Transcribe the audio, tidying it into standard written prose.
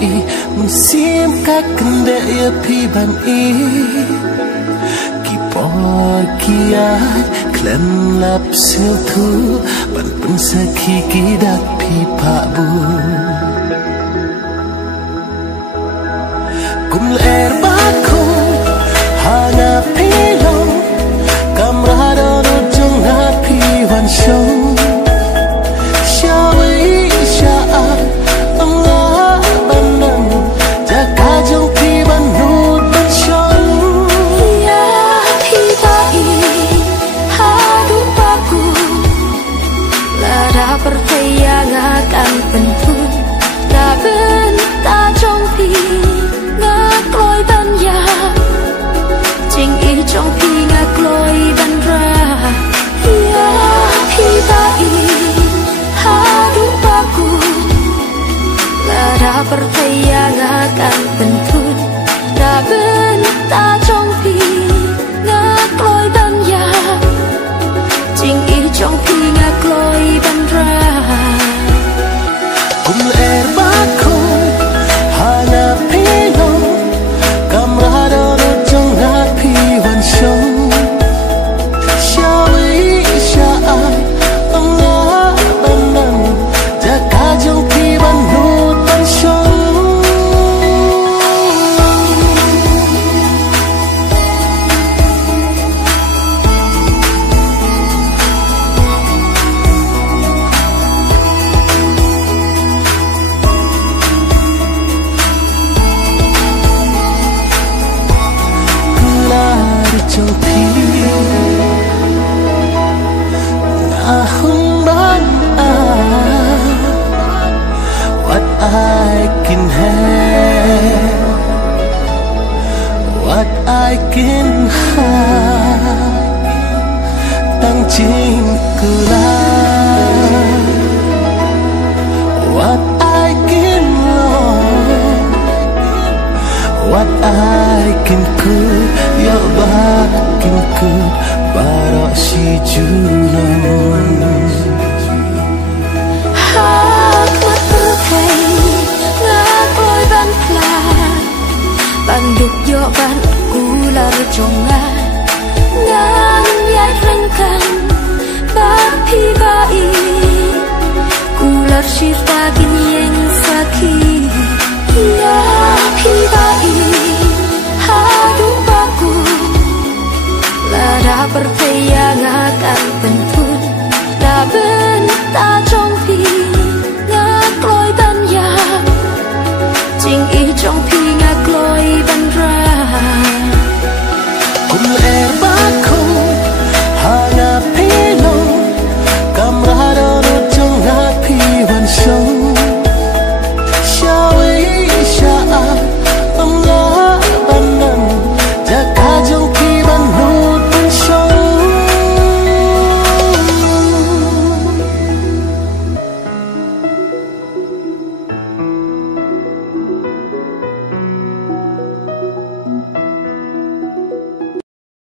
ý mình xiêm cách cần để phi bàn ý kỳ bỏ kia klem lap siêu thu ban pun sakhi ki dat phi pha bu kum er ba khu hana phi long kamrada do jong na phi van show percaya akan pentun ta bên ta trong phi ngạc lối ban ya chính ý trong phi ngạc lối ban ra ya phi ta i hadu baku la da percaya akan pentun ta bên ta trong phi ngạc lối ban ya chính ý trong phi ngạc lối ban ra kum er bako hana pino kamrada no jong na pi van show shawi shaai Allah banan jaka jong pi ban no tan show trong thi ahum ban what I can have what I can have tăng chính cula what I can love what I can could ya bakin ku barak si junan hak matutay ngakoy ban plan banduk yo ban kular jongan ngang yai rengkan bapi bai kular shirta ginyeng saki ya pi bai hadu baku lada percaya akan pentun ta bên ta trong phi ngạc lối ban ya chính ý trong phi